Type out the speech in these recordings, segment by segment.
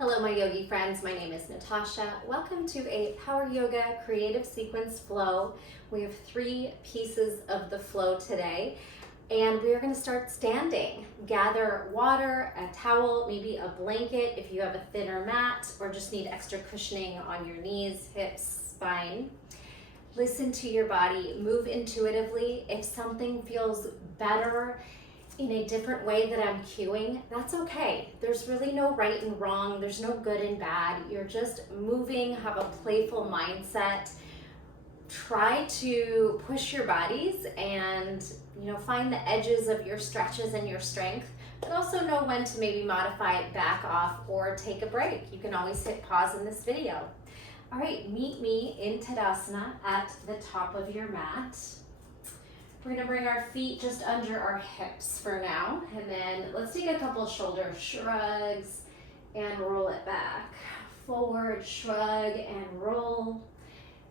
Hello my yogi friends, my name is Natasha. Welcome to a Power Yoga Creative Sequence Flow. We have 3 pieces of the flow today and we are going to start standing. Gather water, a towel, maybe a blanket if you have a thinner mat or just need extra cushioning on your knees, hips, spine. Listen to your body, move intuitively. If something feels better in a different way that I'm cueing, that's okay. There's really no right and wrong. There's no good and bad. You're just moving, have a playful mindset. Try to push your bodies and find the edges of your stretches and your strength, but also know when to maybe modify it, back off, or take a break. You can always hit pause in this video. All right, meet me in Tadasana at the top of your mat. We're gonna bring our feet just under our hips for now, and then let's take a couple shoulder shrugs and roll it back. Forward, shrug, and roll,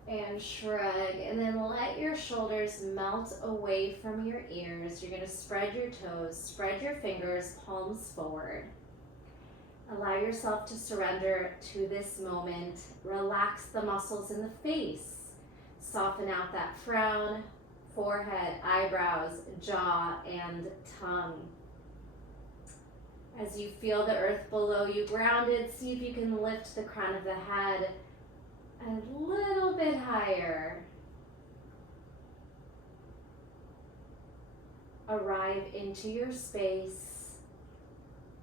and shrug, and then let your shoulders melt away from your ears. You're gonna spread your toes, spread your fingers, palms forward. Allow yourself to surrender to this moment. Relax the muscles in the face. Soften out that frown, forehead, eyebrows, jaw, and tongue. As you feel the earth below you grounded, see if you can lift the crown of the head a little bit higher. Arrive into your space.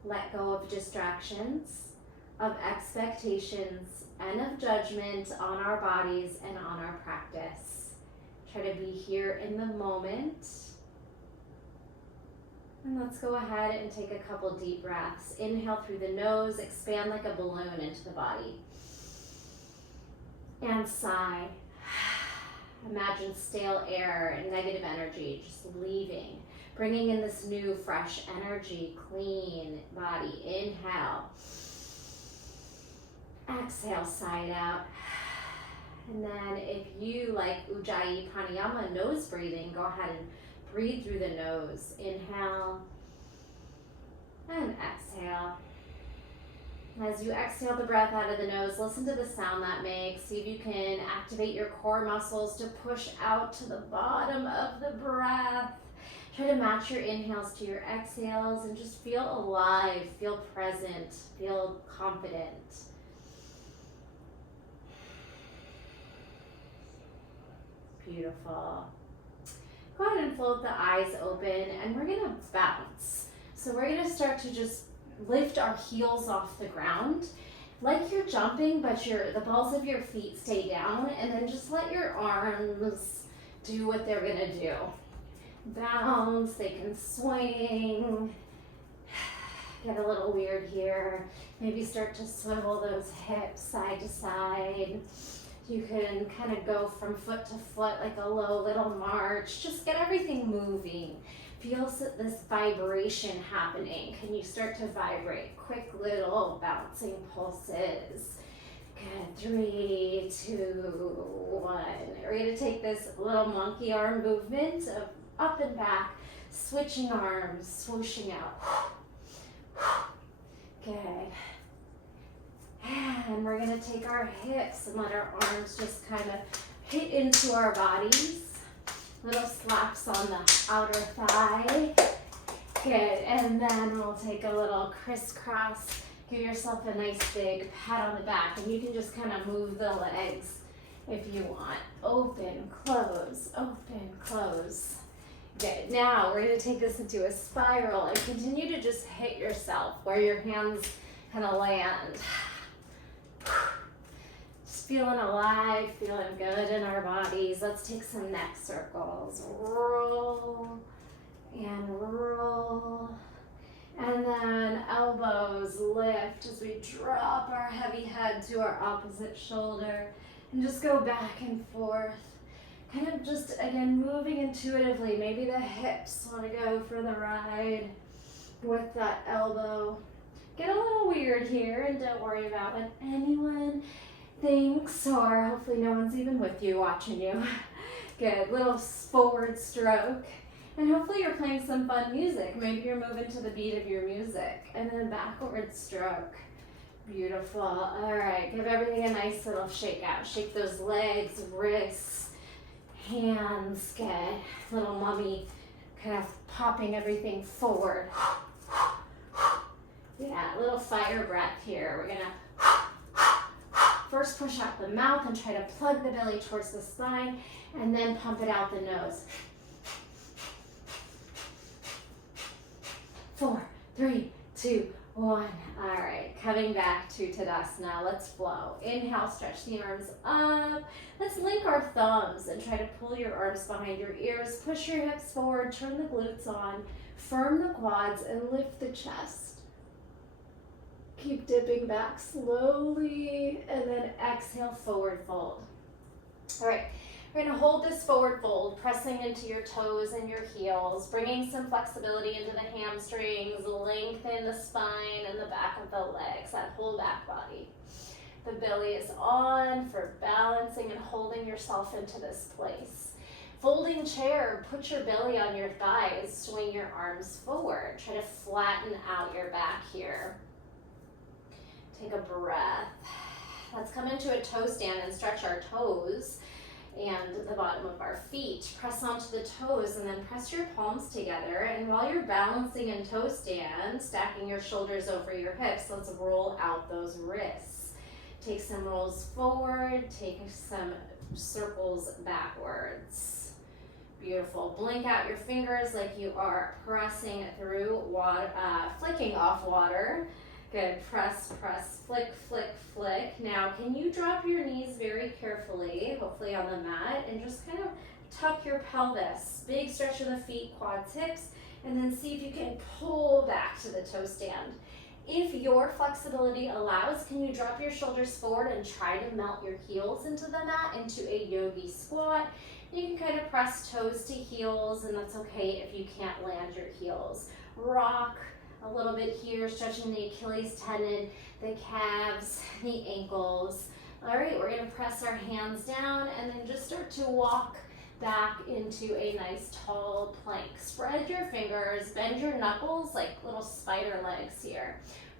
Let go of distractions, of expectations, and of judgment on our bodies and on our practice. Try to be here in the moment. And let's go ahead and take a couple deep breaths. Inhale through the nose, expand like a balloon into the body. And sigh. Imagine stale air and negative energy just leaving. Bringing in this new, fresh energy, clean body. Inhale. Exhale, side out. And then if you like Ujjayi Pranayama, nose breathing, go ahead and breathe through the nose. Inhale and exhale. As you exhale the breath out of the nose, listen to the sound that makes. See if you can activate your core muscles to push out to the bottom of the breath. Try to match your inhales to your exhales and just feel alive, feel present, feel confident. Beautiful. Go ahead and float the eyes open and we're gonna bounce. So we're gonna start to just lift our heels off the ground like you're jumping, but the balls of your feet stay down, and then just let your arms do what they're gonna do. Bounce, they can swing. Get a little weird here. Maybe start to swivel those hips side to side. You can kind of go from foot to foot like a low little march. Just get everything moving. Feel this vibration happening. Can you start to vibrate? Quick little bouncing pulses. Good, 3, 2, 1. We're gonna take this little monkey arm movement of up and back, switching arms, swooshing out. Good. And we're gonna take our hips and let our arms just kind of hit into our bodies. Little slaps on the outer thigh. Good, and then we'll take a little crisscross. Give yourself a nice big pat on the back, and you can just kind of move the legs if you want. Open, close, open, close. Good, now we're gonna take this into a spiral and continue to just hit yourself where your hands kind of land. Just feeling alive, feeling good in our bodies. Let's take some neck circles. Roll and roll. And then elbows lift as we drop our heavy head to our opposite shoulder and just go back and forth. Kind of just, again, moving intuitively. Maybe the hips want to go for the ride with that elbow. Get a little weird here and don't worry about what anyone thinks, or hopefully no one's even with you watching you. Good, little forward stroke. And hopefully you're playing some fun music. Maybe you're moving to the beat of your music. And then backward stroke. Beautiful. All right, give everything a nice little shake out. Shake those legs, wrists, hands. Good. Little mummy, kind of popping everything forward. Yeah, a little fire breath here. We're gonna first push out the mouth and try to plug the belly towards the spine, and then pump it out the nose. 4, 3, 2, 1. All right, coming back to Tadasana. Let's flow. Inhale, stretch the arms up. Let's link our thumbs and try to pull your arms behind your ears. Push your hips forward, turn the glutes on, firm the quads, and lift the chest. Keep dipping back slowly, and then exhale, forward fold. All right. We're going to hold this forward fold, pressing into your toes and your heels, bringing some flexibility into the hamstrings, lengthen the spine and the back of the legs, that whole back body. The belly is on for balancing and holding yourself into this place. Folding chair, put your belly on your thighs, swing your arms forward. Try to flatten out your back here. Take a breath. Let's come into a toe stand and stretch our toes and the bottom of our feet. Press onto the toes and then press your palms together. And while you're balancing in toe stand, stacking your shoulders over your hips, let's roll out those wrists. Take some rolls forward, take some circles backwards. Beautiful. Blink out your fingers like you are pressing through water, flicking off water. Good. Press, press, flick, flick, flick. Now, can you drop your knees very carefully, hopefully on the mat, and just kind of tuck your pelvis. Big stretch of the feet, quads, hips, and then see if you can pull back to the toe stand. If your flexibility allows, can you drop your shoulders forward and try to melt your heels into the mat, into a yogi squat? You can kind of press toes to heels, and that's okay if you can't land your heels. Rock a little bit here, stretching the Achilles tendon, the calves, the ankles. All right, we're gonna press our hands down and then just start to walk back into a nice tall plank. Spread your fingers, bend your knuckles like little spider legs here.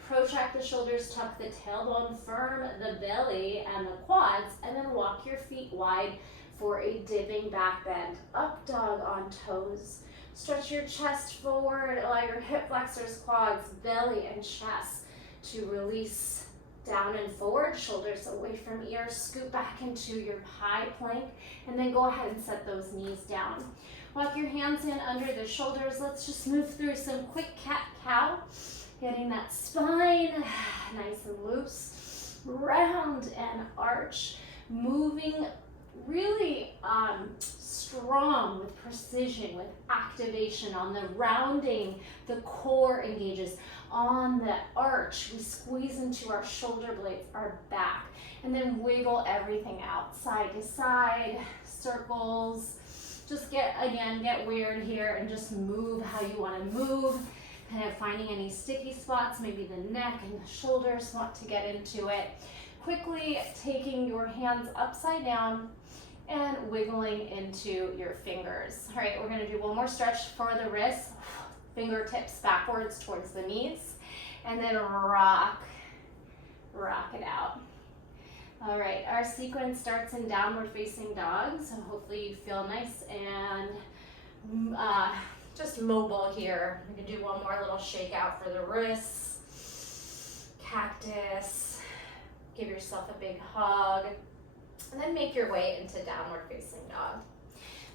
Protract the shoulders, tuck the tailbone, firm the belly and the quads, and then walk your feet wide for a dipping back bend. Up dog on toes. Stretch your chest forward, allow your hip flexors, quads, belly, and chest to release down and forward, shoulders away from ears, scoot back into your high plank, and then go ahead and set those knees down. Walk your hands in under the shoulders. Let's just move through some quick cat-cow, getting that spine nice and loose, round and arch, moving really strong with precision, with activation on the rounding. The core engages. On the arch, we squeeze into our shoulder blades, our back, and then wiggle everything out side to side, circles. Just get weird here and just move how you want to move. Kind of finding any sticky spots, maybe the neck and the shoulders want to get into it. Quickly taking your hands upside down and wiggling into your fingers. All right, we're gonna do one more stretch for the wrists. Fingertips backwards towards the knees, and then rock it out. All right, our sequence starts in downward facing dog, so hopefully you feel nice and just mobile here. We can do one more little shake out for the wrists, cactus, give yourself a big hug, and then make your way into downward facing dog.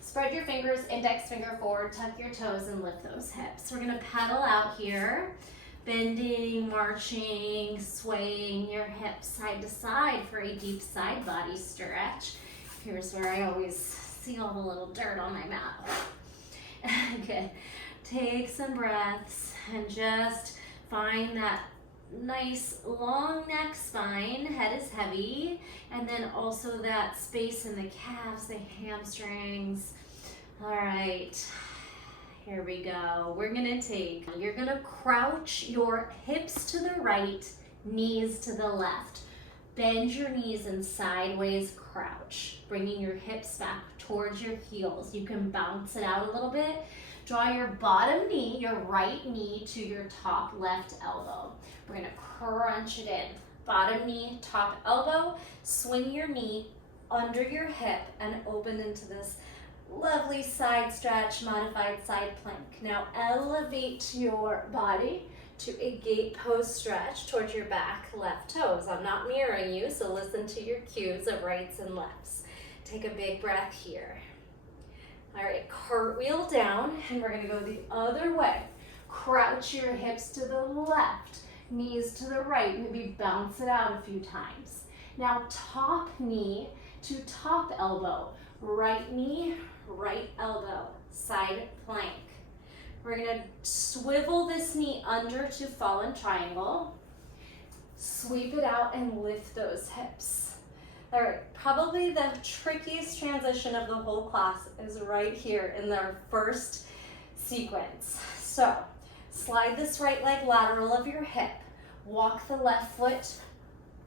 Spread your fingers, index finger forward, tuck your toes, and lift those hips. We're gonna pedal out here, bending, marching, swaying your hips side to side for a deep side body stretch. Here's where I always see all the little dirt on my mat. Good. Take some breaths and just find that nice long neck spine, head is heavy, and then also that space in the calves, the hamstrings. All right, here we go. You're gonna crouch your hips to the right, knees to the left. Bend your knees and sideways crouch, bringing your hips back towards your heels. You can bounce it out a little bit. Draw your bottom knee, your right knee, to your top left elbow. We're gonna crunch it in. Bottom knee, top elbow, swing your knee under your hip and open into this lovely side stretch, modified side plank. Now elevate your body to a gate pose stretch towards your back left toes. I'm not mirroring you, so listen to your cues of rights and lefts. Take a big breath here. All right, cartwheel down, and we're gonna go the other way. Crouch your hips to the left, knees to the right, maybe bounce it out a few times. Now top knee to top elbow, right knee, right elbow, side plank. We're gonna swivel this knee under to fallen triangle, sweep it out and lift those hips. All right, probably the trickiest transition of the whole class is right here in our first sequence. So slide this right leg lateral of your hip, walk the left foot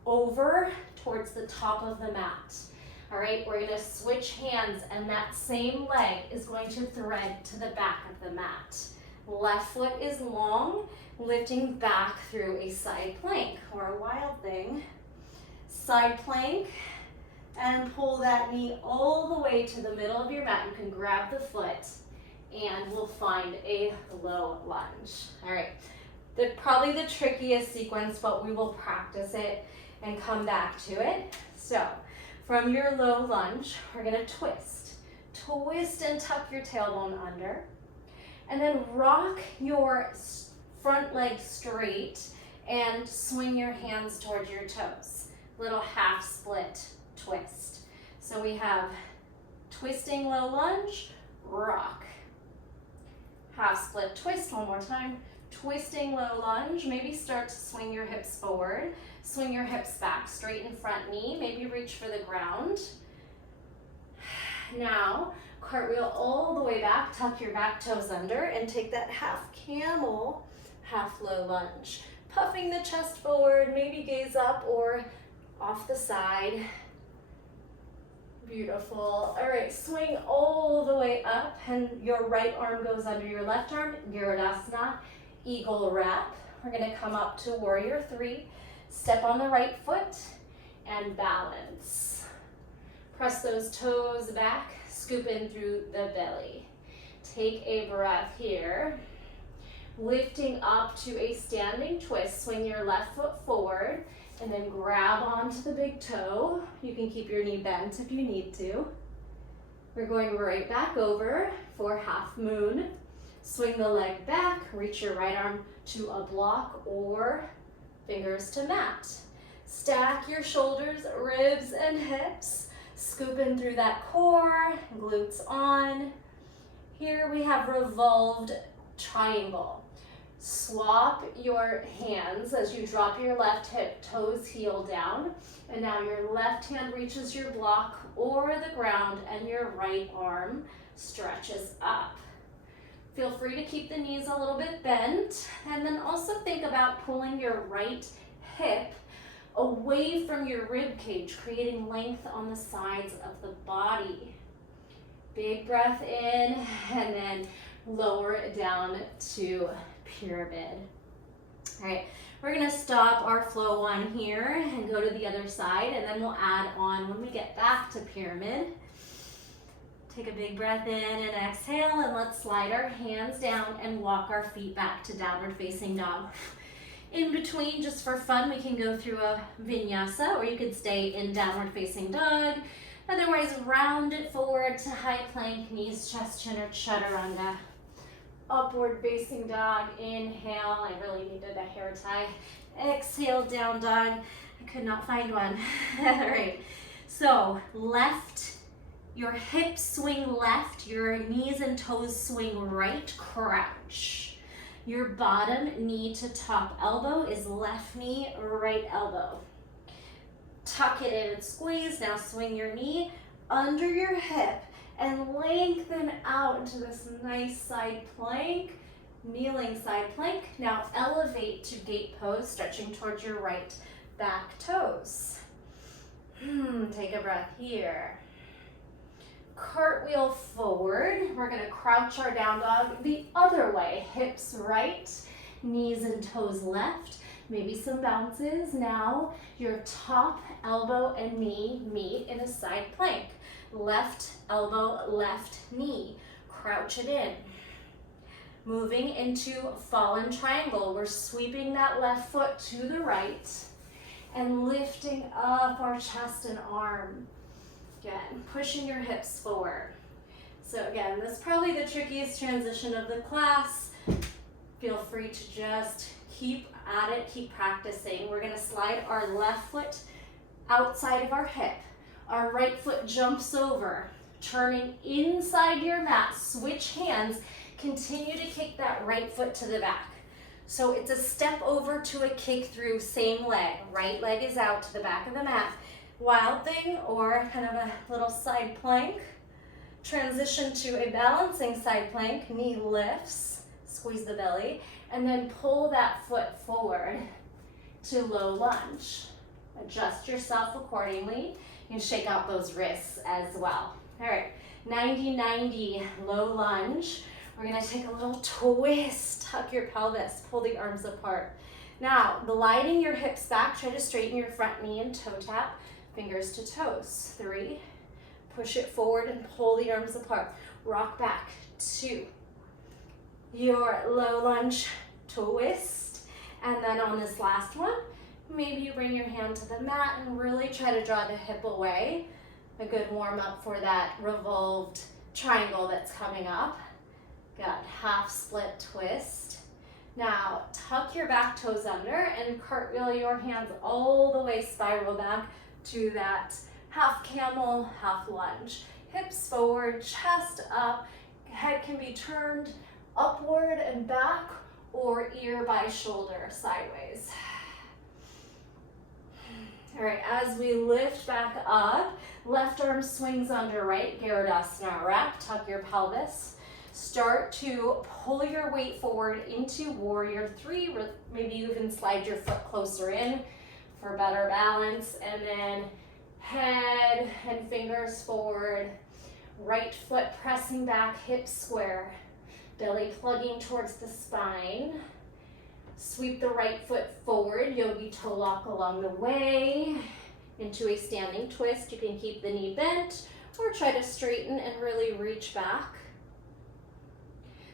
over towards the top of the mat. All right, we're gonna switch hands and that same leg is going to thread to the back of the mat. Left foot is long, lifting back through a side plank or a wild thing. Side plank, and pull that knee all the way to the middle of your mat. You can grab the foot and we'll find a low lunge. All right, probably the trickiest sequence, but we will practice it and come back to it. So from your low lunge, we're gonna twist. Twist and tuck your tailbone under. And then rock your front leg straight and swing your hands towards your toes. Little half split twist. So we have twisting low lunge, rock. Half split twist, one more time. Twisting low lunge, maybe start to swing your hips forward. Swing your hips back, straighten front knee, maybe reach for the ground. Now, cartwheel all the way back, tuck your back toes under, and take that half camel, half low lunge. Puffing the chest forward, maybe gaze up or off the side. Beautiful. All right, swing all the way up, and your right arm goes under your left arm, Garudasana, eagle wrap. We're gonna come up to warrior three. Step on the right foot and balance. Press those toes back, scoop in through the belly. Take a breath here. Lifting up to a standing twist, swing your left foot forward and then grab onto the big toe. You can keep your knee bent if you need to. We're going right back over for half moon. Swing the leg back, reach your right arm to a block or fingers to mat. Stack your shoulders, ribs, and hips. Scoop in through that core, glutes on. Here we have revolved triangle. Swap your hands as you drop your left hip, toes heel down. And now your left hand reaches your block or the ground and your right arm stretches up. Feel free to keep the knees a little bit bent, and then also think about pulling your right hip away from your rib cage, creating length on the sides of the body. Big breath in, and then lower it down to pyramid. All right, we're gonna stop our flow one here and go to the other side, and then we'll add on when we get back to pyramid. Take a big breath in and exhale, and let's slide our hands down and walk our feet back to downward facing dog. In between, just for fun, we can go through a vinyasa, or you could stay in downward facing dog. Otherwise, round it forward to high plank, knees, chest, chin, or chaturanga. Upward facing dog, inhale. I really needed a hair tie. Exhale, down dog. I could not find one. All right, so left. Your hips swing left, your knees and toes swing right, crouch. Your bottom knee to top elbow is left knee, right elbow. Tuck it in and squeeze. Now swing your knee under your hip and lengthen out into this nice side plank, kneeling side plank. Now elevate to gate pose, stretching towards your right back toes. Take a breath here. Cartwheel forward. We're gonna crouch our down dog the other way. Hips right, knees and toes left. Maybe some bounces. Now your top elbow and knee meet in a side plank. Left elbow, left knee. Crouch it in. Moving into fallen triangle. We're sweeping that left foot to the right and lifting up our chest and arm. Again, pushing your hips forward. So again, this is probably the trickiest transition of the class. Feel free to just keep at it, keep practicing. We're gonna slide our left foot outside of our hip. Our right foot jumps over, turning inside your mat, switch hands, continue to kick that right foot to the back. So it's a step over to a kick through, same leg. Right leg is out to the back of the mat. Wild thing or kind of a little side plank. Transition to a balancing side plank, knee lifts, squeeze the belly, and then pull that foot forward to low lunge. Adjust yourself accordingly. You can shake out those wrists as well. All right, 90-90 low lunge. We're gonna take a little twist, tuck your pelvis, pull the arms apart. Now, gliding your hips back, try to straighten your front knee and toe tap, fingers to toes. 3, push it forward and pull the arms apart. Rock back, 2. Your low lunge twist. And then on this last one, maybe you bring your hand to the mat and really try to draw the hip away. A good warm up for that revolved triangle that's coming up. Got half split twist. Now tuck your back toes under and cartwheel your hands all the way, spiral back to that half camel, half lunge. Hips forward, chest up, head can be turned upward and back or ear by shoulder sideways. All right, as we lift back up, left arm swings under right, Garudasana wrap, tuck your pelvis. Start to pull your weight forward into warrior 3. Maybe you can slide your foot closer in for better balance. And then head and fingers forward. Right foot pressing back, hips square. Belly plugging towards the spine. Sweep the right foot forward, yogi toe lock along the way. Into a standing twist. You can keep the knee bent or try to straighten and really reach back.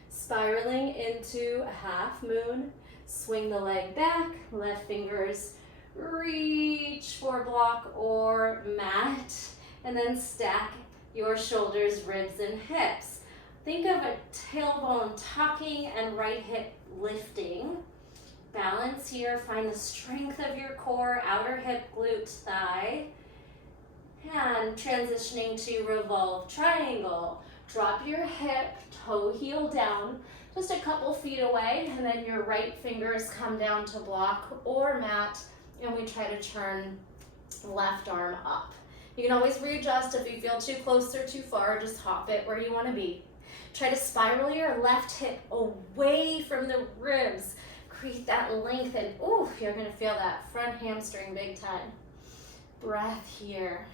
Spiraling into a half moon, swing the leg back, left fingers reach for block or mat, and then stack your shoulders, ribs, and hips. Think of a tailbone tucking and right hip lifting. Balance here, find the strength of your core, outer hip, glute, thigh, and transitioning to revolve triangle. Drop your hip, toe heel down, just a couple feet away, and then your right fingers come down to block or mat, and we try to turn left arm up. You can always readjust if you feel too close or too far, just hop it where you want to be. Try to spiral your left hip away from the ribs. Create that length, and ooh, you're going to feel that front hamstring big time. Breath here.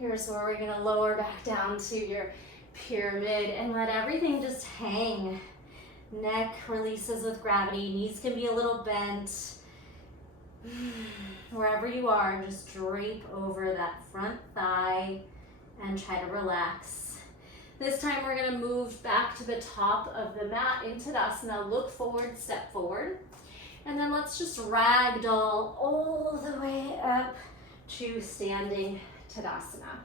Here's where we're gonna lower back down to your pyramid and let everything just hang. Neck releases with gravity, knees can be a little bent. Wherever you are, just drape over that front thigh and try to relax. This time we're gonna move back to the top of the mat in Tadasana. Look forward, step forward. And then let's just ragdoll all the way up to standing Tadasana.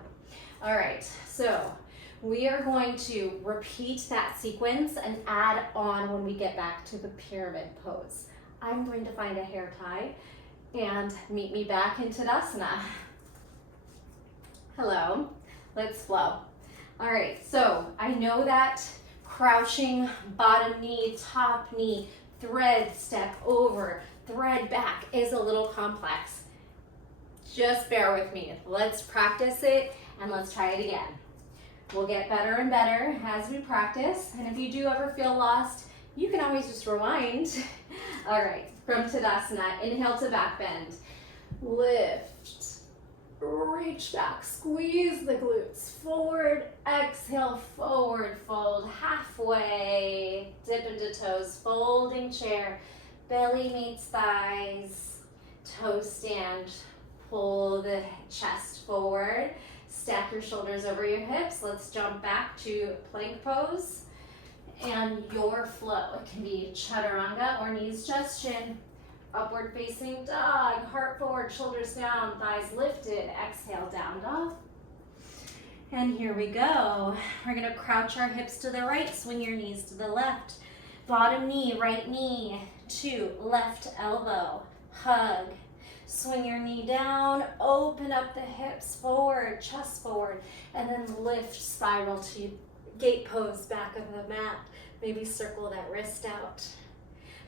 All right, so we are going to repeat that sequence and add on when we get back to the pyramid pose. I'm going to find a hair tie and meet me back in Tadasana. Hello, let's flow. All right, so I know that crouching bottom knee, top knee, thread step over, thread back is a little complex. Just bear with me. Let's practice it and let's try it again. We'll get better and better as we practice. And if you do ever feel lost, you can always just rewind. All right, from Tadasana, inhale to back bend. Lift, reach back, squeeze the glutes. Forward, exhale, forward fold, halfway. Dip into toes, folding chair. Belly meets thighs, toe stand, pull the chest forward, stack your shoulders over your hips. Let's jump back to plank pose and your flow. It can be chaturanga or knees, chest, chin, upward facing dog, heart forward, shoulders down, thighs lifted, exhale, down dog. And here we go. We're gonna crouch our hips to the right, swing your knees to the left. Bottom knee, right knee to left elbow, hug. Swing your knee down, open up the hips forward, chest forward, and then lift, spiral to gate pose, back of the mat. Maybe circle that wrist out.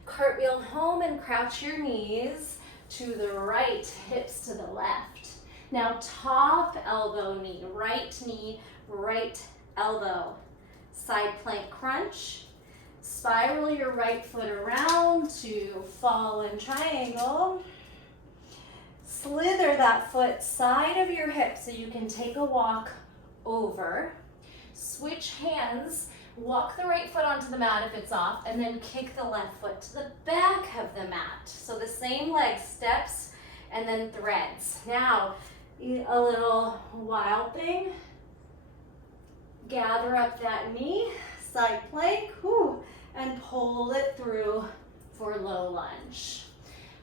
Cartwheel home and crouch your knees to the right, hips to the left. Now top elbow knee, right elbow. Side plank crunch. Spiral your right foot around to fallen triangle. Slither that foot side of your hip so you can take a walk over. Switch hands. Walk the right foot onto the mat if it's off, and then kick the left foot to the back of the mat. So the same leg, steps and then threads. Now, a little wild thing. Gather up that knee, side plank, and pull it through for low lunge.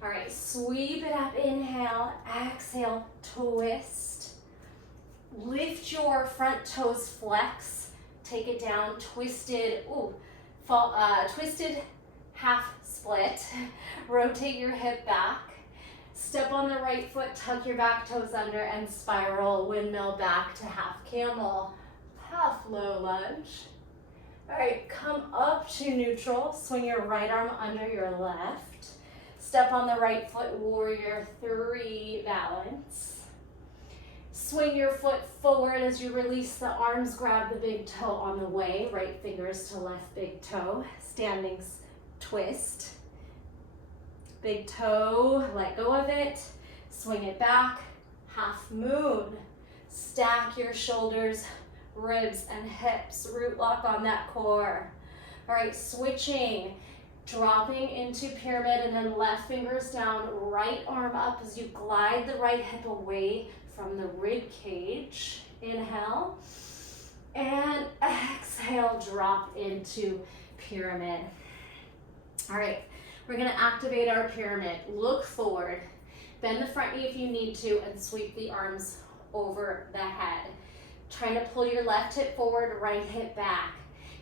All right, sweep it up, inhale, exhale, twist. Lift your front toes, flex. Take it down, twisted, twisted half split. Rotate your hip back. Step on the right foot, tuck your back toes under, and spiral windmill back to half camel, half low lunge. All right, come up to neutral. Swing your right arm under your left. Step on the right foot, warrior three, balance. Swing your foot forward as you release the arms, grab the big toe on the way, right fingers to left big toe, standing twist. Big toe, let go of it, swing it back, half moon. Stack your shoulders, ribs and hips, root lock on that core. All right, switching, dropping into pyramid and then left fingers down, right arm up as you glide the right hip away from the rib cage. Inhale and exhale, drop into pyramid. All right, we're gonna activate our pyramid. Look forward, bend the front knee if you need to, and sweep the arms over the head. Trying to pull your left hip forward, right hip back.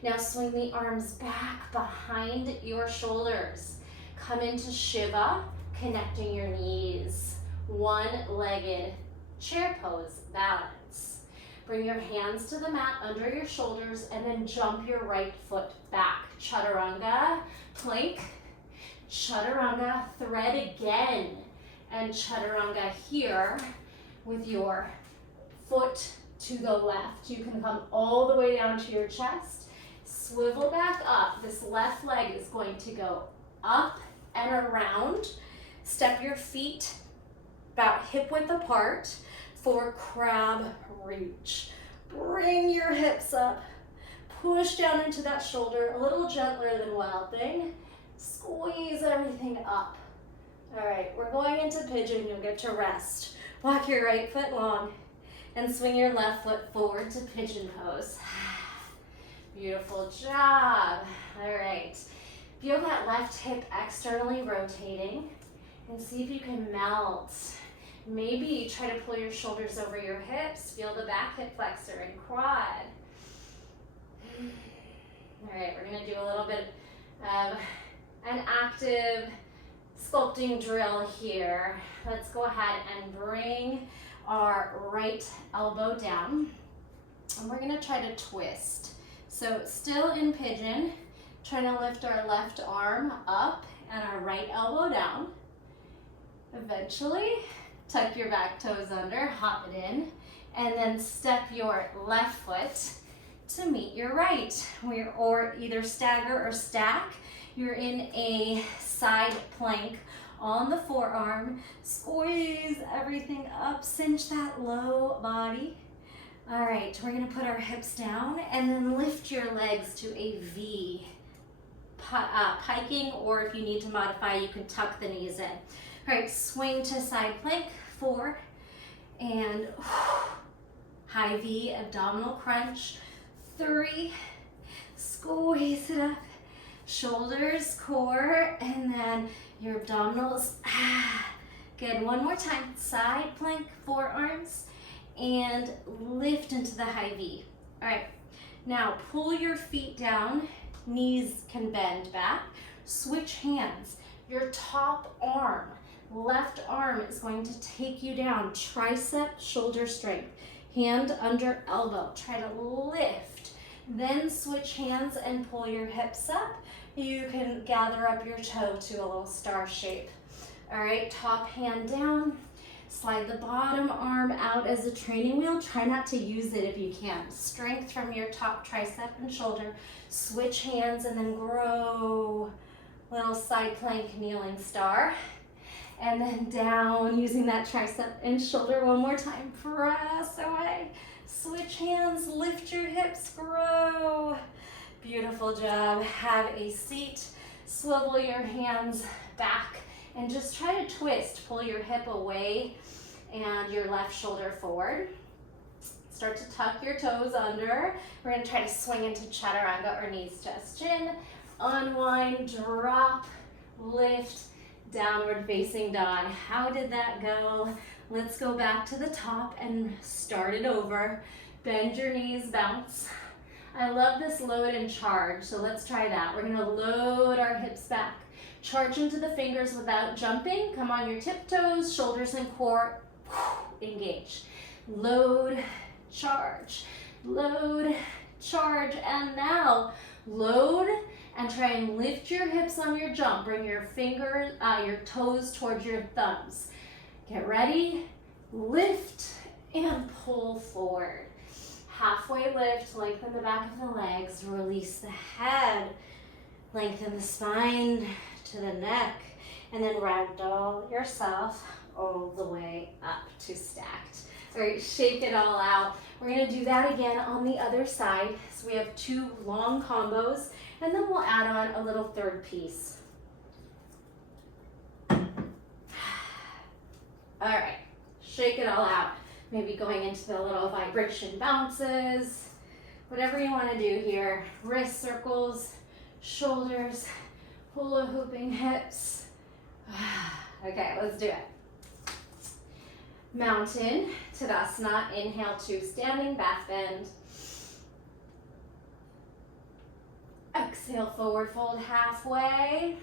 Now swing the arms back behind your shoulders. Come into Shiva, connecting your knees. One-legged chair pose, balance. Bring your hands to the mat under your shoulders and then jump your right foot back. Chaturanga, plank, chaturanga, thread again. And chaturanga here with your foot to the left. You can come all the way down to your chest. Swivel back up. This left leg is going to go up and around. Step your feet about hip width apart for crab reach. Bring your hips up. Push down into that shoulder, a little gentler than wild thing. Squeeze everything up. All right, we're going into pigeon. You'll get to rest. Walk your right foot long and swing your left foot forward to pigeon pose. Beautiful job. All right, feel that left hip externally rotating and see if you can melt. Maybe try to pull your shoulders over your hips. Feel the back hip flexor and quad. All right, we're gonna do a little bit of an active sculpting drill here. Let's go ahead and bring our right elbow down. And we're gonna try to twist. So still in pigeon, trying to lift our left arm up and our right elbow down. Eventually, tuck your back toes under, hop it in, and then step your left foot to meet your right. Or either stagger or stack. You're in a side plank on the forearm. Squeeze everything up, cinch that low body. All right, we're gonna put our hips down and then lift your legs to a V piking, or if you need to modify, you can tuck the knees in. All right, swing to side plank, 4, and high V, abdominal crunch, 3, squeeze it up, shoulders, core, and then your abdominals. Good, one more time, side plank, forearms, and lift into the high V. All right, now pull your feet down, knees can bend back, switch hands. Your top arm, left arm is going to take you down, tricep, shoulder strength, hand under elbow, try to lift, then switch hands and pull your hips up. You can gather up your toe to a little star shape. All right, top hand down, slide the bottom arm out as a training wheel. Try not to use it if you can. Strength from your top tricep and shoulder. Switch hands and then grow. Little side plank kneeling star. And then down using that tricep and shoulder one more time. Press away. Switch hands, lift your hips, grow. Beautiful job. Have a seat. Swivel your hands back and just try to twist. Pull your hip away and your left shoulder forward. Start to tuck your toes under. We're going to try to swing into chaturanga or knees, chest, chin. Unwind, drop, lift, downward facing dog. How did that go? Let's go back to the top and start it over. Bend your knees, bounce. I love this load and charge, so let's try that. We're going to load our hips back. Charge into the fingers without jumping. Come on your tiptoes, shoulders and core. Engage. Load, charge. Load, charge. And now load and try and lift your hips on your jump. Bring your fingers, your toes towards your thumbs. Get ready. Lift and pull forward. Halfway lift, lengthen the back of the legs, release the head, lengthen the spine to the neck, and then ragdoll yourself all the way up to stacked. All right, shake it all out. We're gonna do that again on the other side. So we have 2 long combos, and then we'll add on a little third piece. All right, shake it all out. Maybe going into the little vibration bounces, whatever you want to do here. Wrist circles, shoulders, hula hooping hips. Okay, let's do it. Mountain Tadasana, inhale to standing back bend. Exhale, forward fold halfway.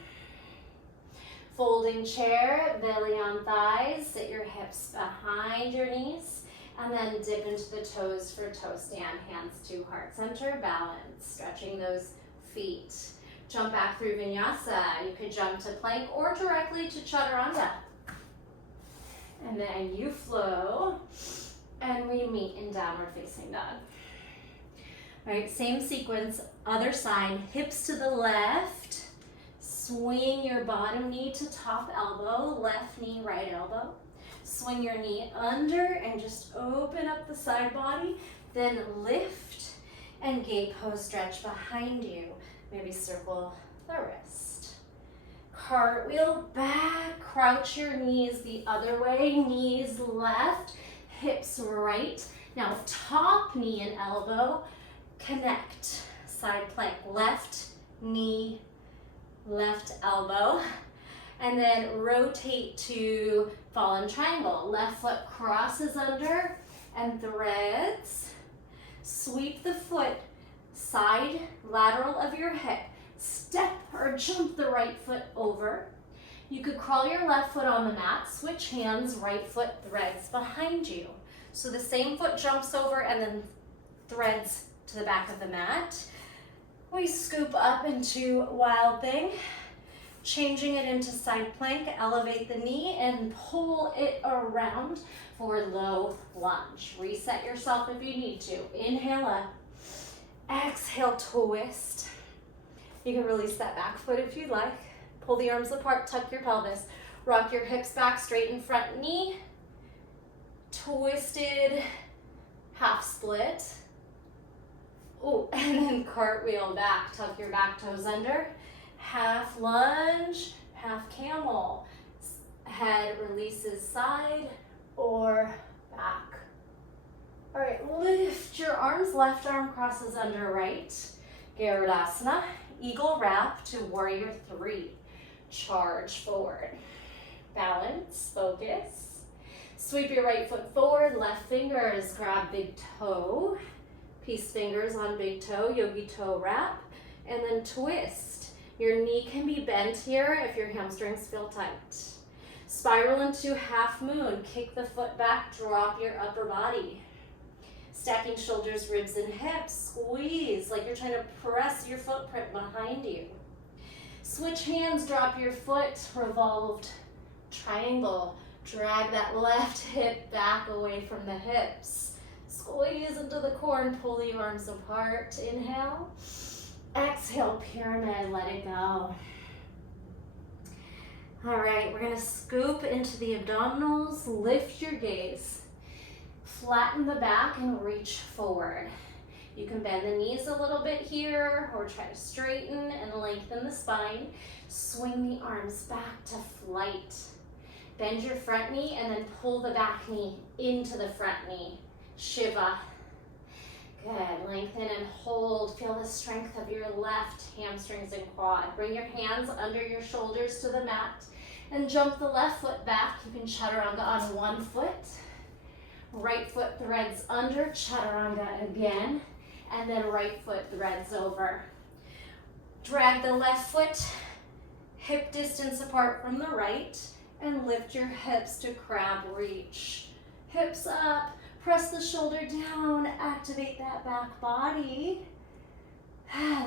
Folding chair, belly on thighs, sit your hips behind your knees, and then dip into the toes for toe stand, hands to heart center, balance, stretching those feet. Jump back through vinyasa. You could jump to plank or directly to chaturanga. And then you flow, and we meet in downward facing dog. All right, same sequence, other side, hips to the left. Swing your bottom knee to top elbow, left knee, right elbow. Swing your knee under and just open up the side body. Then lift and gate pose stretch behind you. Maybe circle the wrist. Cartwheel back, crouch your knees the other way, knees left, hips right. Now top knee and elbow connect. Side plank, left knee, left elbow, and then rotate to fallen triangle. Left foot crosses under and threads. Sweep the foot side lateral of your hip. Step or jump the right foot over. You could crawl your left foot on the mat, switch hands, right foot threads behind you. So the same foot jumps over and then threads to the back of the mat. We scoop up into wild thing, changing it into side plank, elevate the knee and pull it around for low lunge. Reset yourself if you need to. Inhale up, exhale, twist. You can release that back foot if you'd like. Pull the arms apart, tuck your pelvis. Rock your hips back, straighten front knee. Twisted half split. Oh, and then cartwheel back, tuck your back toes under, Half lunge, half camel. Head releases side or back. All right, lift your arms, left arm crosses under right. Garudasana, eagle wrap to warrior three. Charge forward. Balance, focus. Sweep your right foot forward, left fingers, grab big toe. Peace fingers on big toe, yogi toe wrap, and then twist. Your knee can be bent here if your hamstrings feel tight. Spiral into half moon, kick the foot back, drop your upper body. Stacking shoulders, ribs, and hips, squeeze like you're trying to press your footprint behind you. Switch hands, drop your foot, revolved triangle. Drag that left hip back away from the hips. Squeeze into the core and pull the arms apart. Inhale. Exhale, pyramid, let it go. All right, we're gonna scoop into the abdominals, lift your gaze. Flatten the back and reach forward. You can bend the knees a little bit here or try to straighten and lengthen the spine. Swing the arms back to flight. Bend your front knee and then pull the back knee into the front knee. Shiva. Good, lengthen and hold. Feel the strength of your left hamstrings and quad. Bring your hands under your shoulders to the mat and jump the left foot back. You can chaturanga on one foot. Right foot threads under, chaturanga again, and then right foot threads over. Drag the left foot hip distance apart from the right and lift your hips to crab reach. Hips up, press the shoulder down, activate that back body.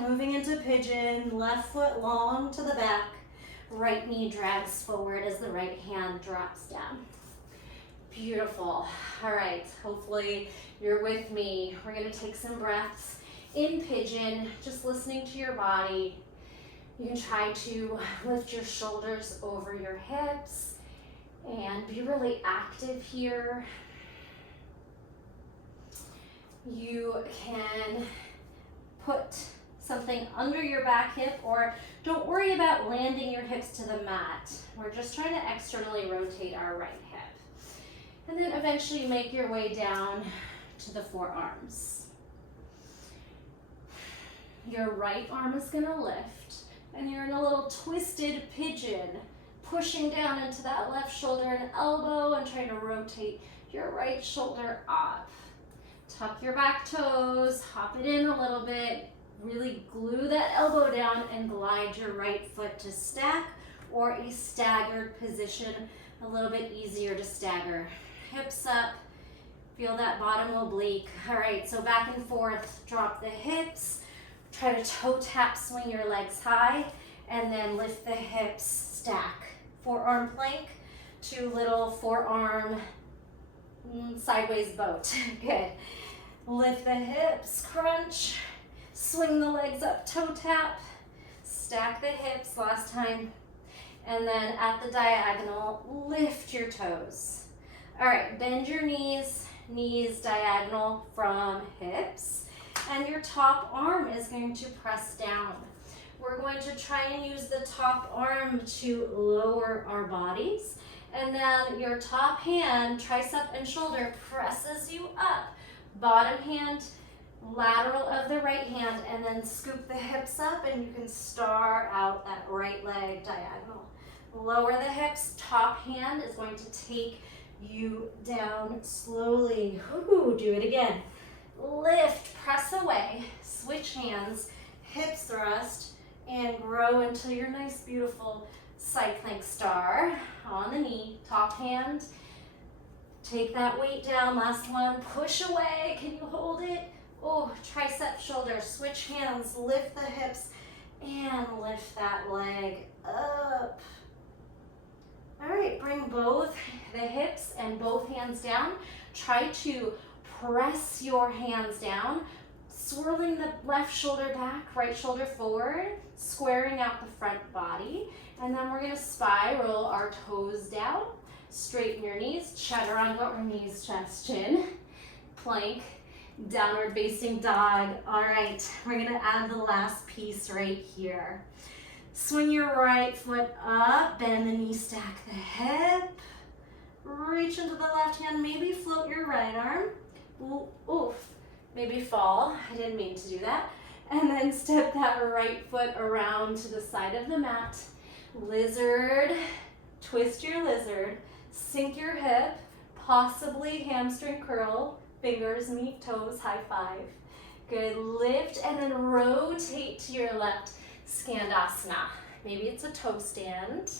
Moving into pigeon, left foot long to the back, right knee drags forward as the right hand drops down. Beautiful. All right, hopefully you're with me. We're gonna take some breaths in pigeon, just listening to your body. You can try to lift your shoulders over your hips and be really active here. You can put something under your back hip, or don't worry about landing your hips to the mat. We're just trying to externally rotate our right hip. And then eventually make your way down to the forearms. Your right arm is gonna lift, and you're in a little twisted pigeon, pushing down into that left shoulder and elbow and trying to rotate your right shoulder up. Tuck your back toes, hop it in a little bit, really glue that elbow down and glide your right foot to stack or a staggered position, a little bit easier to stagger. Hips up, feel that bottom oblique. All right, so back and forth, drop the hips, try to toe tap, swing your legs high, and then lift the hips, stack. Forearm plank to little forearm sideways boat. Good. Lift the hips, crunch, swing the legs up, toe tap, stack the hips, last time, and then at the diagonal, lift your toes. All right, bend your knees, knees diagonal from hips, and your top arm is going to press down. We're going to try and use the top arm to lower our bodies, and then your top hand, tricep and shoulder, presses you up. Bottom hand, lateral of the right hand, and then scoop the hips up, and you can star out that right leg diagonal. Lower the hips, top hand is going to take you down slowly. Ooh, do it again. Lift, press away, switch hands, hips thrust, and grow into your nice, beautiful side plank star on the knee. Top hand, take that weight down. Last one, push away. Can you hold it? Oh, tricep, shoulder, switch hands, lift the hips, and lift that leg up. All right, bring both the hips and both hands down. Try to press your hands down, swirling the left shoulder back, right shoulder forward, squaring out the front body. And then we're gonna spiral our toes down, straighten your knees, chaturanga or knees, chest, chin, plank, downward facing dog. All right, we're gonna add the last piece right here. Swing your right foot up, bend the knee, stack the hip. Reach into the left hand, maybe float your right arm. Oof, maybe fall. I didn't mean to do that. And then step that right foot around to the side of the mat. Lizard, twist your lizard, sink your hip, possibly hamstring curl, fingers meet toes, high five. Good, lift and then rotate to your left, Skandasana. Maybe it's a toe stand.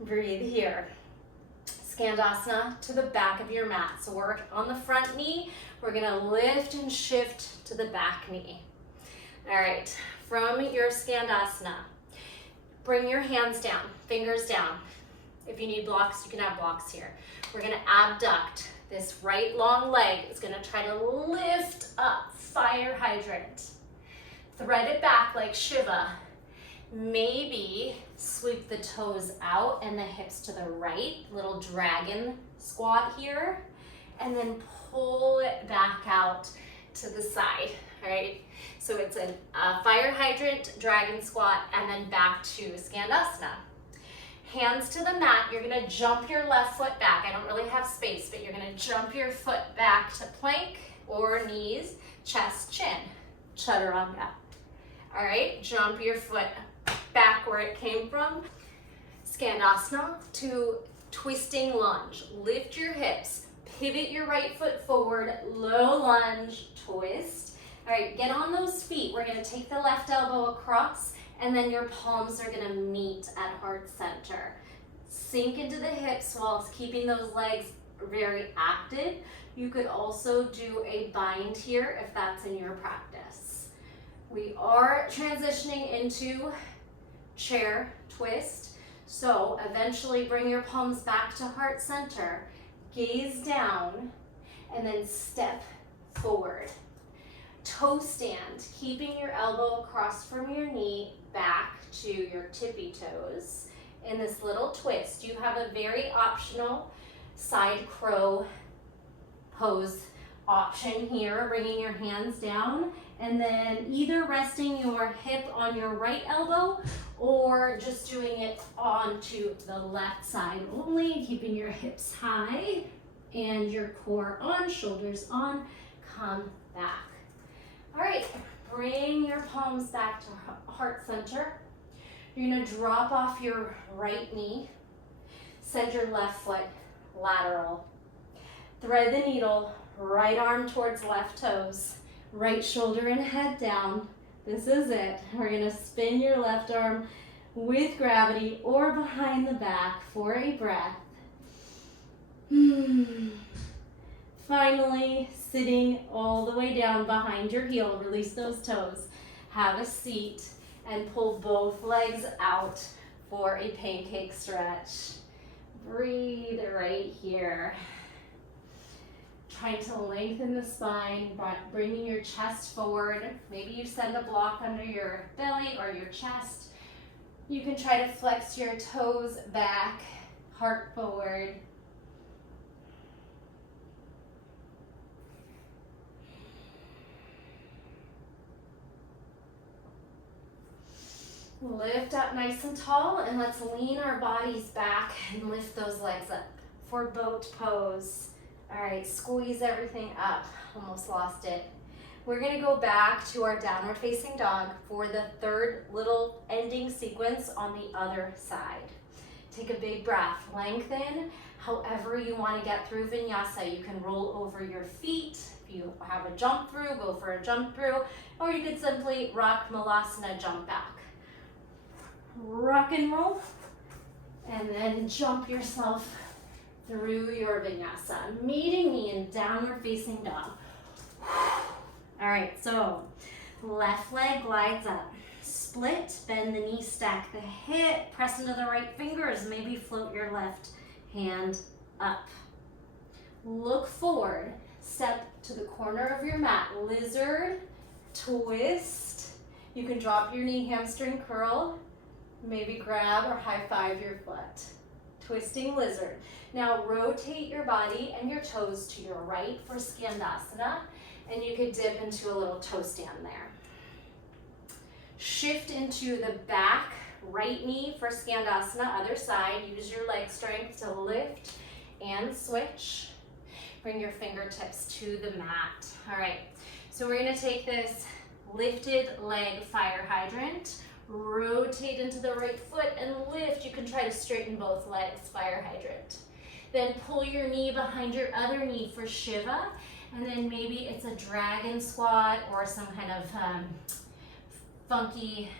Breathe here. Skandasana to the back of your mat. So we're on the front knee, we're gonna lift and shift to the back knee. All right, from your Skandasana, bring your hands down, fingers down. If you need blocks, you can have blocks here. We're gonna abduct. This right long leg is gonna try to lift up, fire hydrant. Thread it back like Shiva. Maybe sweep the toes out and the hips to the right, little dragon squat here, and then pull it back out to the side, all right? So it's a fire hydrant, dragon squat, and then back to Skandasana. Hands to the mat, you're gonna jump your left foot back. I don't really have space, but you're gonna jump your foot back to plank or knees, chest, chin, chaturanga. All right, jump your foot back where it came from. Skandasana to twisting lunge. Lift your hips, pivot your right foot forward, low lunge, twist. All right, get on those feet. We're gonna take the left elbow across and then your palms are gonna meet at heart center. Sink into the hips while keeping those legs very active. You could also do a bind here if that's in your practice. We are transitioning into chair twist. So eventually bring your palms back to heart center, gaze down, and then step forward. Toe stand, keeping your elbow across from your knee back to your tippy toes. In this little twist, you have a very optional side crow pose option here, bringing your hands down and then either resting your hip on your right elbow or just doing it onto the left side only, keeping your hips high and your core on, shoulders on, come back. All right, bring your palms back to heart center. You're gonna drop off your right knee, send your left foot lateral. Thread the needle, right arm towards left toes, right shoulder and head down. This is it. We're gonna spin your left arm with gravity or behind the back for a breath. Finally, sitting all the way down behind your heel, release those toes. Have a seat and pull both legs out for a pancake stretch. Breathe right here. Trying to lengthen the spine, bringing your chest forward. Maybe you send a block under your belly or your chest. You can try to flex your toes back, heart forward. Lift up nice and tall, and let's lean our bodies back and lift those legs up for boat pose. All right, squeeze everything up. Almost lost it. We're gonna go back to our downward facing dog for the third little ending sequence on the other side. Take a big breath, lengthen. However you wanna get through vinyasa, you can roll over your feet. If you have a jump through, go for a jump through, or you could simply rock malasana, jump back. Rock and roll, and then jump yourself through your vinyasa, meeting me in downward facing dog. All right, so left leg glides up, split, bend the knee, stack the hip, press into the right fingers, maybe float your left hand up. Look forward, step to the corner of your mat, lizard, twist. You can drop your knee, hamstring curl, maybe grab or high five your foot. Twisting lizard. Now rotate your body and your toes to your right for Skandasana, and you could dip into a little toe stand there. Shift into the back right knee for Skandasana, other side. Use your leg strength to lift and switch. Bring your fingertips to the mat. All right, so we're gonna take this lifted leg fire hydrant, rotate into the right foot and lift. You can try to straighten both legs, fire hydrant. Then pull your knee behind your other knee for Shiva, and then maybe it's a dragon squat or some kind of funky,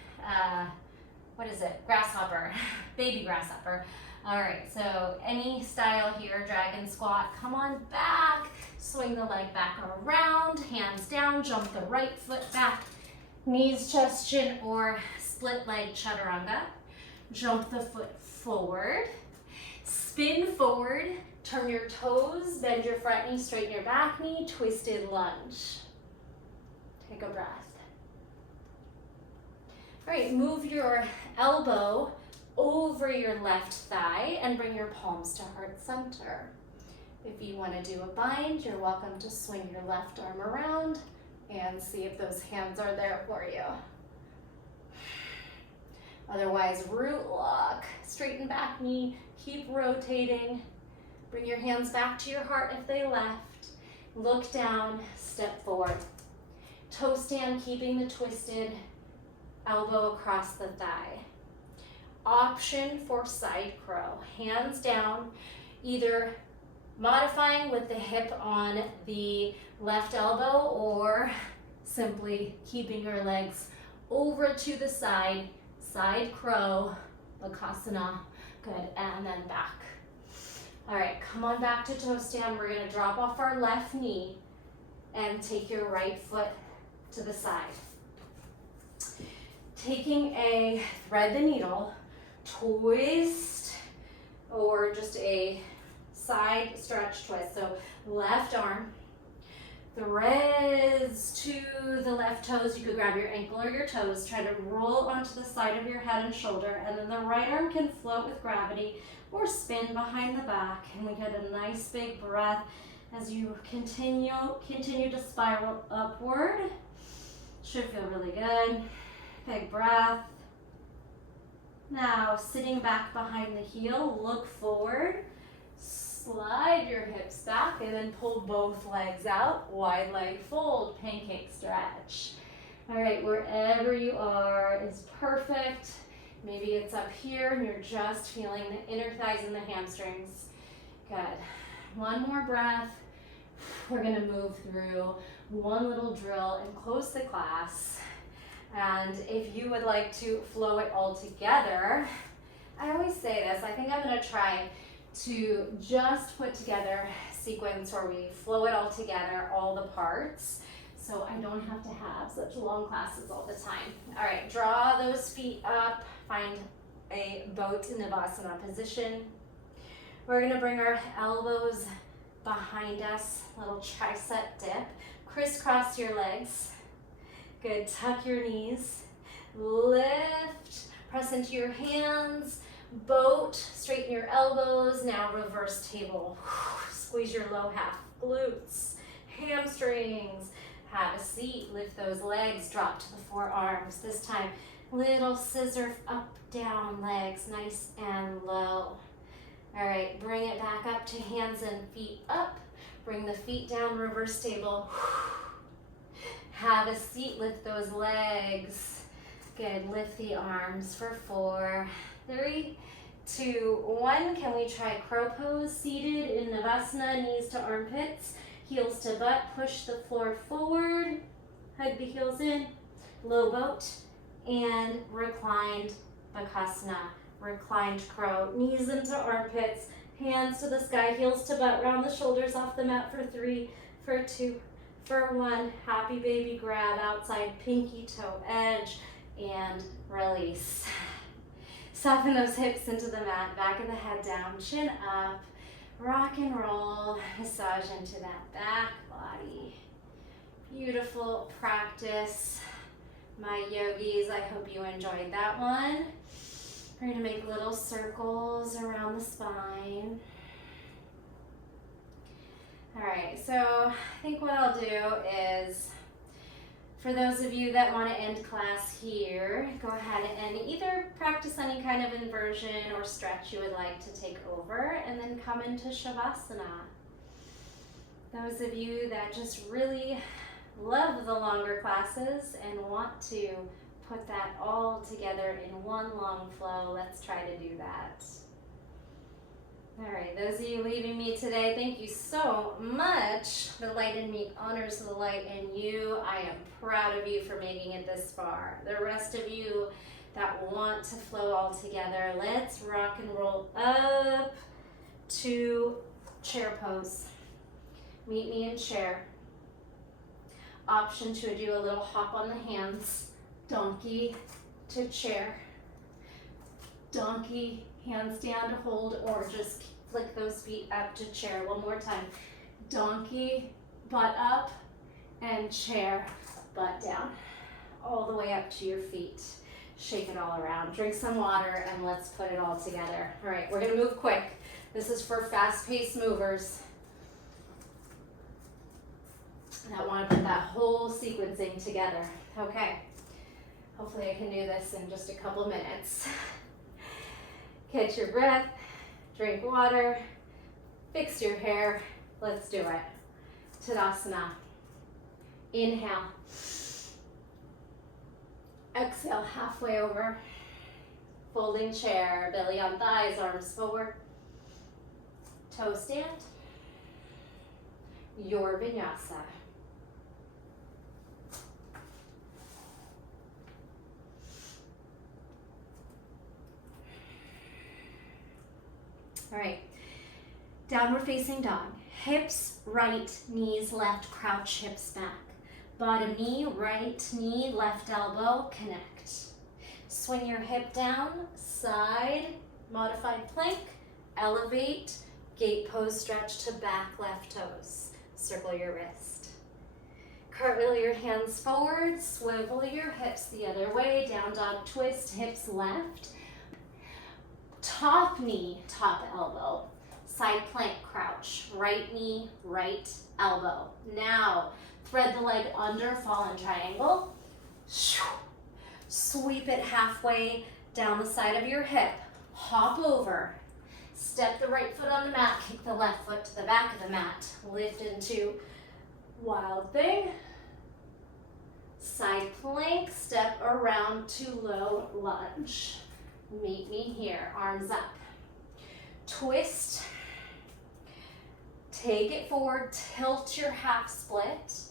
what is it, grasshopper, baby grasshopper. All right, so any style here, dragon squat, come on back, swing the leg back around, hands down, jump the right foot back, knees, chest, chin, or split leg chaturanga. Jump the foot forward, spin forward, turn your toes, bend your front knee, straighten your back knee, twisted lunge. Take a breath. All right, move your elbow over your left thigh and bring your palms to heart center. If you want to do a bind, you're welcome to swing your left arm around and see if those hands are there for you. Otherwise, root lock, straighten back knee, keep rotating. Bring your hands back to your heart if they left. Look down, step forward. Toe stand, keeping the twisted elbow across the thigh. Option for side crow, hands down, either modifying with the hip on the left elbow or simply keeping your legs over to the side, side crow, Bakasana, good, and then back. All right, come on back to toe stand. We're gonna drop off our left knee and take your right foot to the side. Taking a thread the needle, twist, or just a side stretch twist. So left arm, threads to the left toes. You could grab your ankle or your toes, try to roll onto the side of your head and shoulder, and then the right arm can float with gravity or spin behind the back. And we get a nice big breath as you continue to spiral upward. Should feel really good. Big breath. Now, sitting back behind the heel, look forward, slide your hips back, and then pull both legs out, wide leg fold, pancake stretch. All right, wherever you are is perfect. Maybe it's up here and you're just feeling the inner thighs and the hamstrings. Good. One more breath. We're gonna move through one little drill and close the class. And if you would like to flow it all together, I always say this, I think I'm gonna try to just put together a sequence where we flow it all together, all the parts, so I don't have to have such long classes all the time. All right, draw those feet up, find a boat Navasana position. We're gonna bring our elbows behind us, little tricep dip, crisscross your legs. Good, tuck your knees, lift, press into your hands, boat, straighten your elbows, now reverse table. Squeeze your low half glutes, hamstrings, have a seat, lift those legs, drop to the forearms. This time, little scissor up, down legs, nice and low. All right, bring it back up to hands and feet up. Bring the feet down, reverse table. Have a seat, lift those legs. Good, lift the arms for 4, 3, 2, 1. Can we try crow pose? Seated in Navasana, knees to armpits, heels to butt, push the floor forward, hug the heels in, low boat, and reclined Bakasana, reclined crow, knees into armpits, hands to the sky, heels to butt, round the shoulders off the mat for 3, for 2, for 1, happy baby grab, outside pinky toe edge, and release. Soften those hips into the mat, back of the head down, chin up, rock and roll, massage into that back body. Beautiful practice, my yogis. I hope you enjoyed that one. We're gonna make little circles around the spine. All right, so I think what I'll do is For those of you that want to end class here, go ahead and either practice any kind of inversion or stretch you would like to take over, and then come into Shavasana. Those of you that just really love the longer classes and want to put that all together in one long flow, let's try to do that. All right, those of you leaving me today, thank you so much. The light in me honors the light in you. I am proud of you for making it this far. The rest of you that want to flow all together, let's rock and roll up to chair pose. Meet me in chair. Option to do a little hop on the hands. Donkey to chair. Donkey, hands down to hold, or just flick those feet up to chair. One more time. Donkey, butt up, and chair, butt down. All the way up to your feet. Shake it all around. Drink some water, and let's put it all together. All right, we're gonna move quick. This is for fast-paced movers. And I wanna put that whole sequencing together. Okay, hopefully I can do this in just a couple minutes. Catch your breath, drink water, fix your hair. Let's do it. Tadasana. Inhale. Exhale, halfway over. Folding chair, belly on thighs, arms forward. Toe stand. Your vinyasa. All right, downward facing dog. Hips right, knees left, crouch, hips back. Bottom knee, right knee, left elbow, connect. Swing your hip down, side, modified plank, elevate, gate pose stretch to back left toes. Circle your wrist. Cartwheel your hands forward, swivel your hips the other way, down dog twist, hips left. Top knee, top elbow, side plank crouch, right knee, right elbow. Now, thread the leg under, fallen triangle. Sweep it halfway down the side of your hip. Hop over. Step the right foot on the mat, kick the left foot to the back of the mat. Lift into wild thing. Side plank, step around to low lunge. Meet me here, arms up. Twist. Take it forward, tilt your half split.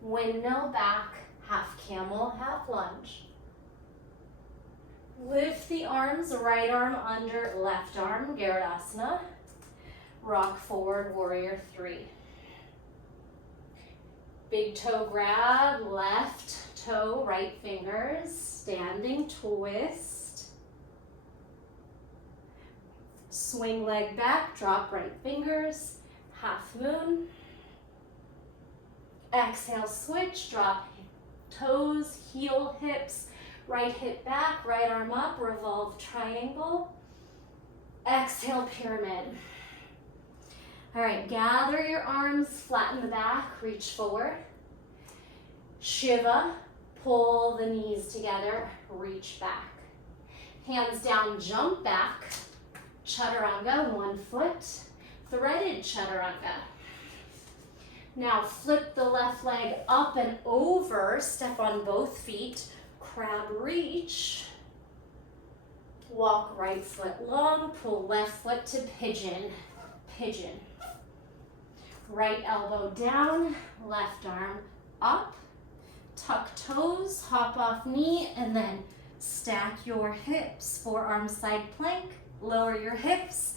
Windmill back, half camel, half lunge. Lift the arms, right arm under left arm, Garudasana. Rock forward, warrior three. Big toe grab, left toe, right fingers, standing twist. Swing leg back, drop right fingers, half moon. Exhale, switch, drop toes, heel, hips, right hip back, right arm up, revolve triangle. Exhale, pyramid. All right, gather your arms, flatten the back, reach forward. Shiva, pull the knees together, reach back. Hands down, jump back. Chaturanga, one foot, threaded chaturanga. Now flip the left leg up and over, step on both feet, crab reach. Walk right foot long, pull left foot to pigeon, pigeon. Right elbow down, left arm up, tuck toes, hop off knee, and then stack your hips, forearm side plank. Lower your hips,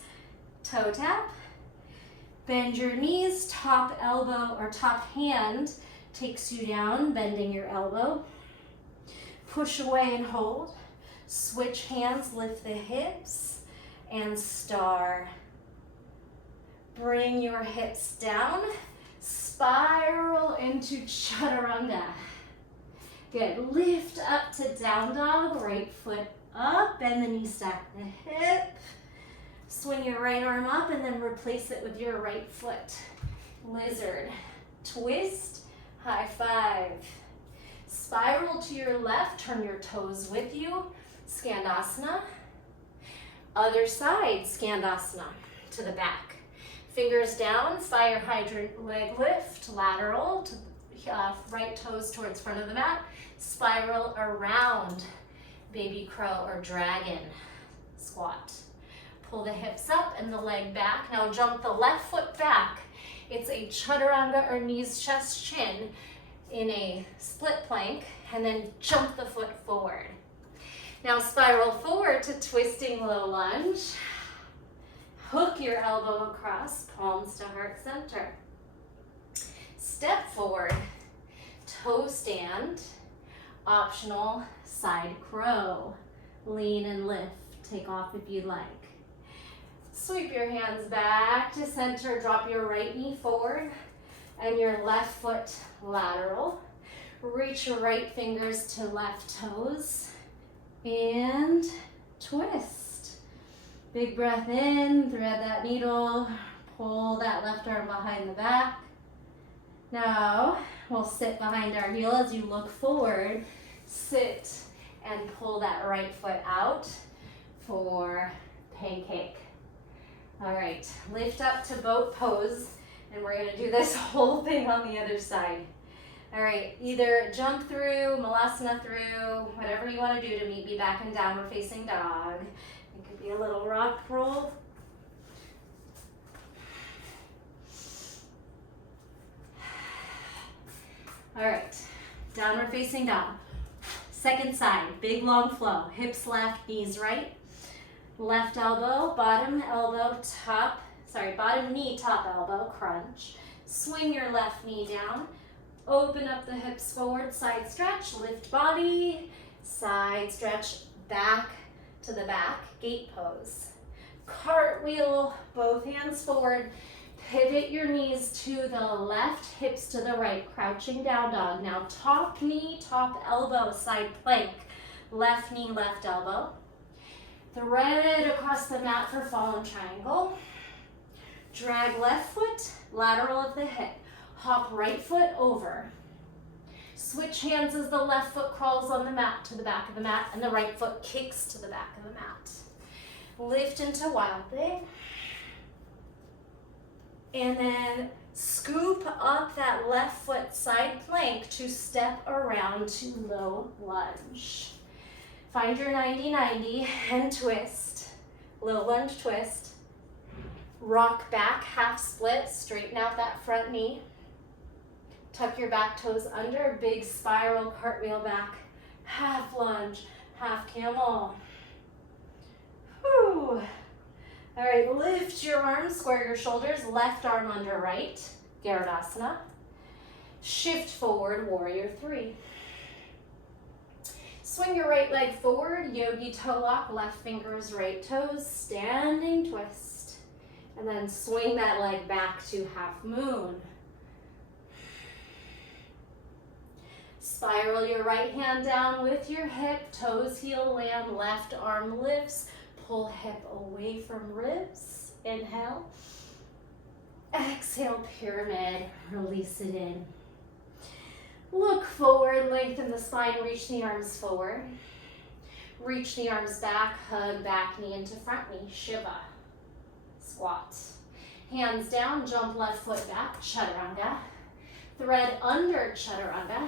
toe tap. Bend your knees, top elbow or top hand takes you down, bending your elbow. Push away and hold. Switch hands, lift the hips, and star. Bring your hips down, spiral into chaturanga. Good, lift up to down dog, right foot up, bend the knee, stack the hip. Swing your right arm up and then replace it with your right foot. Lizard, twist, high five. Spiral to your left, turn your toes with you, Skandasana. Other side, Skandasana, to the back. Fingers down, fire hydrant leg lift, lateral, to right toes towards front of the mat. Spiral around, baby crow or dragon squat. Pull the hips up and the leg back. Now jump the left foot back. It's a chaturanga or knees, chest, chin in a split plank, and then jump the foot forward. Now spiral forward to twisting low lunge. Hook your elbow across, palms to heart center. Step forward, toe stand, optional side crow. Lean and lift, take off if you'd like. Sweep your hands back to center, drop your right knee forward and your left foot lateral. Reach your right fingers to left toes and twist. Big breath in, thread that needle, pull that left arm behind the back. Now we'll sit behind our heel as you look forward. Sit and pull that right foot out for pancake. All right, lift up to boat pose, and we're gonna do this whole thing on the other side. All right, either jump through, malasana through, whatever you wanna do to meet me back in downward facing dog. It could be a little rock roll. All right, downward facing dog. Second side, big long flow, hips left, knees right. Left elbow, bottom knee, top elbow, crunch. Swing your left knee down. Open up the hips forward, side stretch, lift body, side stretch, back to the back, gate pose. Cartwheel, both hands forward. Pivot your knees to the left, hips to the right, crouching down dog. Now top knee, top elbow, side plank. Left knee, left elbow. Thread across the mat for fallen triangle. Drag left foot, lateral of the hip. Hop right foot over. Switch hands as the left foot crawls on the mat to the back of the mat and the right foot kicks to the back of the mat. Lift into wild thing. And then scoop up that left foot side plank to step around to low lunge. Find your 90-90 and twist. Low lunge twist. Rock back, half split, straighten out that front knee. Tuck your back toes under, big spiral, cartwheel back. Half lunge, half camel. Whew. All right, lift your arms, square your shoulders, left arm under right, Garudasana. Shift forward, warrior three. Swing your right leg forward, yogi toe lock, left fingers, right toes, standing twist. And then swing that leg back to half moon. Spiral your right hand down with your hip, toes heel land, left arm lifts, pull hip away from ribs. Inhale. Exhale, pyramid, release it in. Look forward, lengthen the spine, reach the arms forward. Reach the arms back, hug back knee into front knee, Shiva. Squat. Hands down, jump left foot back, chaturanga. Thread under chaturanga.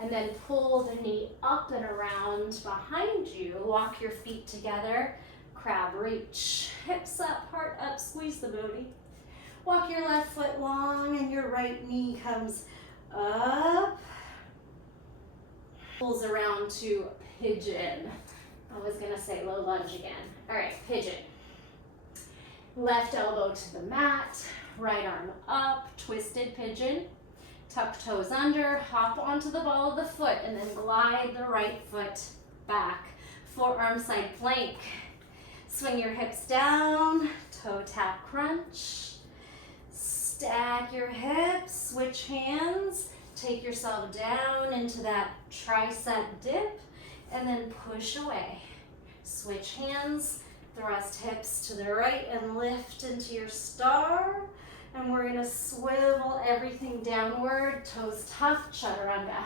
And then pull the knee up and around behind you. Walk your feet together, crab reach. Hips up, heart up, squeeze the booty. Walk your left foot long and your right knee comes up. Pulls around to pigeon. I was gonna say low lunge again. All right, pigeon. Left elbow to the mat, right arm up, twisted pigeon. Tuck toes under, hop onto the ball of the foot, and then glide the right foot back. Forearm side plank. Swing your hips down, toe tap crunch. Stack your hips, switch hands. Take yourself down into that tricep dip, and then push away. Switch hands, thrust hips to the right, and lift into your star. And we're gonna swivel everything downward, toes tucked, chaturanga.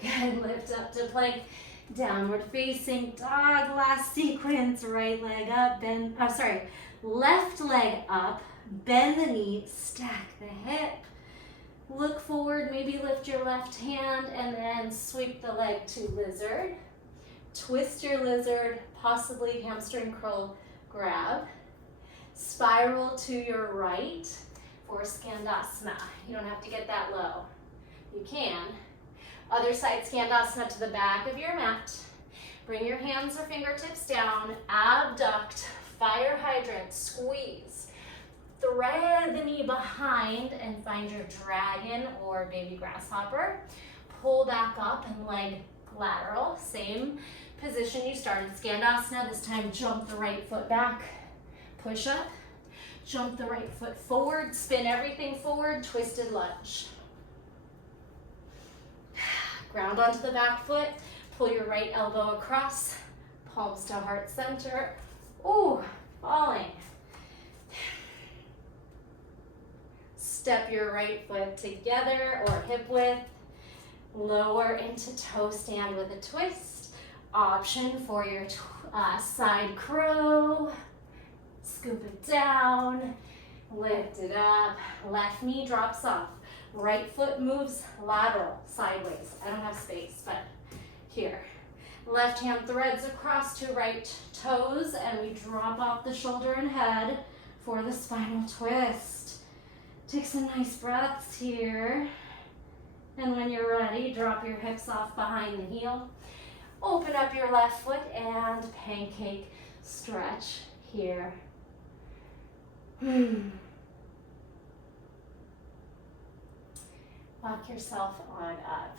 Good, lift up to plank. Downward facing dog, last sequence. Right leg up, bend, left leg up, bend the knee, stack the hip. Look forward, maybe lift your left hand and then sweep the leg to lizard. Twist your lizard, possibly hamstring curl grab. Spiral to your right for Skandasana. You don't have to get that low. You can. Other side Skandasana to the back of your mat. Bring your hands or fingertips down, abduct, fire hydrant, squeeze. Thread the knee behind and find your dragon or baby grasshopper. Pull back up and leg lateral. Same position you started. Skandasana, this time jump the right foot back. Push up, jump the right foot forward, spin everything forward, twisted lunge. Ground onto the back foot, pull your right elbow across, palms to heart center. Ooh, falling. Step your right foot together or hip width. Lower into toe stand with a twist. Option for your side crow. Scoop it down, lift it up. Left knee drops off. Right foot moves lateral, sideways. I don't have space, but here. Left hand threads across to right toes, and we drop off the shoulder and head for the spinal twist. Take some nice breaths here. And when you're ready, drop your hips off behind the heel. Open up your left foot and pancake stretch here. Walk yourself on up.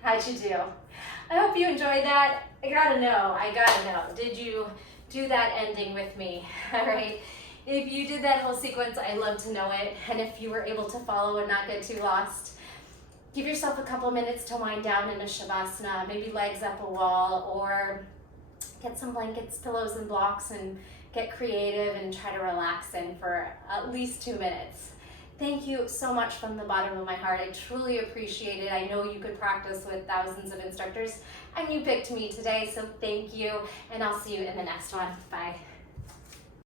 How'd you do? I hope you enjoyed that. I gotta know. Did you do that ending with me? All right. If you did that whole sequence, I'd love to know it. And if you were able to follow and not get too lost, give yourself a couple minutes to wind down in a Shavasana, maybe legs up a wall, or get some blankets, pillows, and blocks and get creative and try to relax in for at least 2 minutes. Thank you so much from the bottom of my heart. I truly appreciate it. I know you could practice with thousands of instructors, and you picked me today, so thank you, and I'll see you in the next one. Bye.